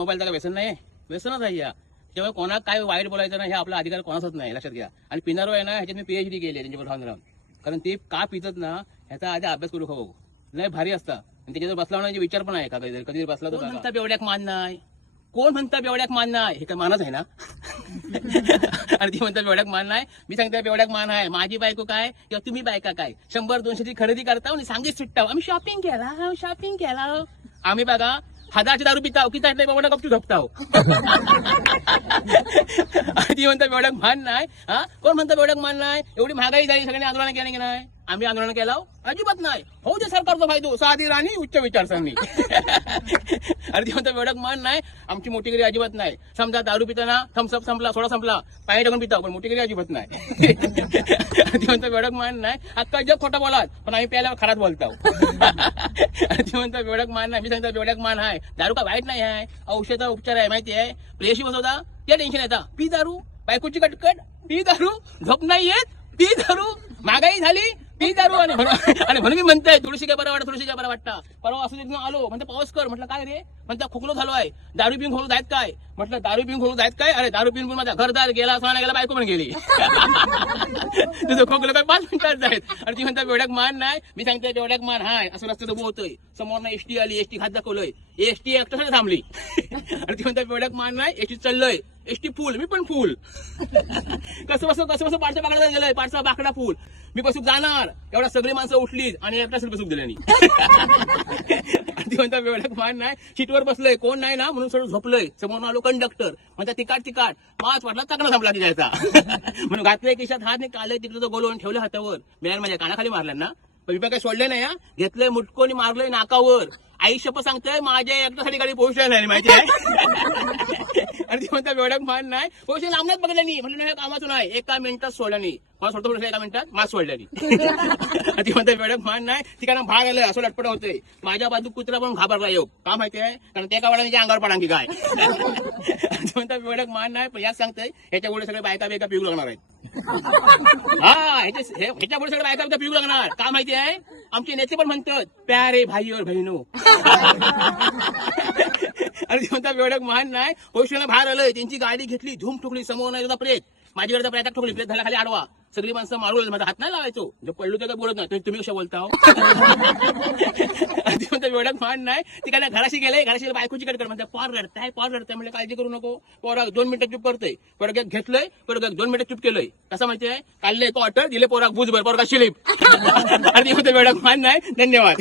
मोबाईलचा काय व्यसन नाही, व्यसनच आहे या. तेव्हा कोणा काय वाईट बोलायचं ना हे आपला अधिकार कोणाचाच नाही, लक्षात घ्या. आणि पिणारो आहे ना ह्याच्यात मी पीएचडी केली आहे त्यांच्यावर राहून राहून. कारण ते का पितात ना ह्याचा आधी अभ्यास करू हवं. लय भारी असता आणि त्याच्यावर बसला होण्याचे विचार पण आहे का कधी बसला तर म्हणता बेवड्याक मान नाही, कोण म्हणता बेवड्याक मान नाही, हे काय मानच आहे ना. आणि ती म्हणतात बेवड्याक मान नाही. मी सांगते बेवड्याक मान आहे. माझी बायको काय किंवा तुम्ही बायका काय 100-200ची खरेदी करता आणि सांगेच सुट्टा आम्ही शॉपिंग केला. आम्ही बघा 1000ची दारू पिताव की त्यातले बेवडा गपचू झोपताव. ती म्हणतात बेवड्याक मान नाही. हा कोण म्हणतं बेवड्याक मान नाही. एवढी महागाई झाली सगळ्यांनी आंदोलन केलं की नाही. आम्ही आंदोलन केलं अजिबात नाही. हो जे सरकारचा फायदो साधी राणी उच्च विचारसरणी. अरे ती म्हणतात बेवड्याक मान नाही. आमची मोठीगिरी अजिबात नाही. समजा दारू पिताना थम्सअप संपला, सोडा संपला, पाणी टाकून पिताव पण मोठीगिरी अजिबात नाही. ती म्हणतात बेवड्याक मान नाही. अक्का जग खोटा बोलात पण आम्ही प्यायला खराच बोलताव. आणि ती म्हणतात बेवड्याक मान नाही. मी सांगता बेवड्याक मान आहे. दारू का वाईट नाही आहे, औषध उपचार आहे माहिती आहे. प्रेयशी बसवता ते टेन्शन येतं, पी दारू, बायकोची कटकट, पी दारू, झोप नाही येत, पी दारू, महागाई झाली, पी दारू. आणि म्हणून मी म्हणतोय तुळशी काय बरं वाटतं, तुळशी काय बरं वाटतं. परवा असं तिथून आलो म्हणते पाऊस कर, म्हटलं काय रे, म्हणता खोकलो झालो आहे, दारू पिऊन खोलू जायत काय, म्हटलं दारू पिऊन खोलू जायत काय. अरे दारू पिऊन माझा घरदार गेला, सोना गेला, बायको पण गेली. तुझं खोकलं काय 5 मिनिटात जायत. आणि ती म्हणता बेवड्याक मान नाही. मी सांगते बेवड्याक मान हाय. असं रस्त्याचं बोलतोय समोर एसटी आली, एसटी खात दाखवलंय, एसटी एकट्यासाठी थांबली. आणि ती म्हणता बेवड्याक मान नाही. एसटी चाललंय, एसटी फुल, मी पण फुल. कसं बसं पाठचा बाकडा गेलंय, पाठचा बाकडा फुल, मी बसूक जाणार. एवढ्या सगळी माणसं उठली आणि एकटाच बसूक दिलं नाही. ती म्हणता बेवड्याक मान नाही. सीटवर बसलंय कोण नाही ना म्हणून सगळं झोपलंय. समोर आलो कंडक्टर म्हणता तिकाट माच वाटला चकना संपला जायचा. म्हणून घातलंय खिशात हात नाही, कालय तिकडे गोलवून ठेवलं हातावर. मिळाल माझ्या कानाखाली मारल्या ना, पण मी काही सोडलं नाही. घेतलंय मुटकोनी मारलंय नाकावर. आई शपथ सांगतोय माझ्या एकट्यासाठी गाडी पोहोचल्या नाही माहिती आहे. आणि ती म्हणता बेवड्याक मान नाही. पोहोचले लांबण्यात बघल्या नाही, म्हणलं नाही कामाचं नाही, 1 मिनिटात सोडला नाही. मला सोडतो 1 मिनिटात मास सोडल्या नाही. ती म्हणता बेवड्याक मान नाही. ठिकाणा भाग आलं असं लटपट होतंय. माझ्या बाजू कुत्रा पण घाबरला येऊ का माहिती आहे, कारण त्या कावळा अंगावर पडांगी काय. ती म्हणता बेवड्याक मान नाही. पण याच सांगतोय ह्याच्या पुढे सगळे बायका पिऊ लागणार आहेत. हा ह्याच्या पुढे सगळे बायका पिऊ लागणार का माहिती आहे. आमचे नेते पण म्हणतात प्यारे भाई और बहिणो. आणि म्हणता बेवड्याक मान नाही. होशला बाहेर आलोय, त्यांची गाडी घेतली, धूम ठोकली, समोर नाही प्रेत, माझ्याकडे प्रेतात ठोकली, प्रेत झाला खाली आडवा. सगळी माणसं मारू माझा हात नाही लावायचो, जर पडलो तर काय बोलत नाही, तुम्ही कशा बोलता. म्हणता बेवड्याक मान नाही. ती काय घराशी गेले, घराशी बायकोची कडकड म्हणते पोर रडताय म्हणजे काळजी करू नको, पोरा 2 मिनिटं चुप करतोय. पोरग घेतलंय, पोरग 2 मिनिटं चुप केलंय. कसं माहितीये, काढलंय क्वार्टर, दिले पोराक बुजभर, पोरगा शिलीप. आणि ती म्हणते बेवड्याक मान नाही. धन्यवाद.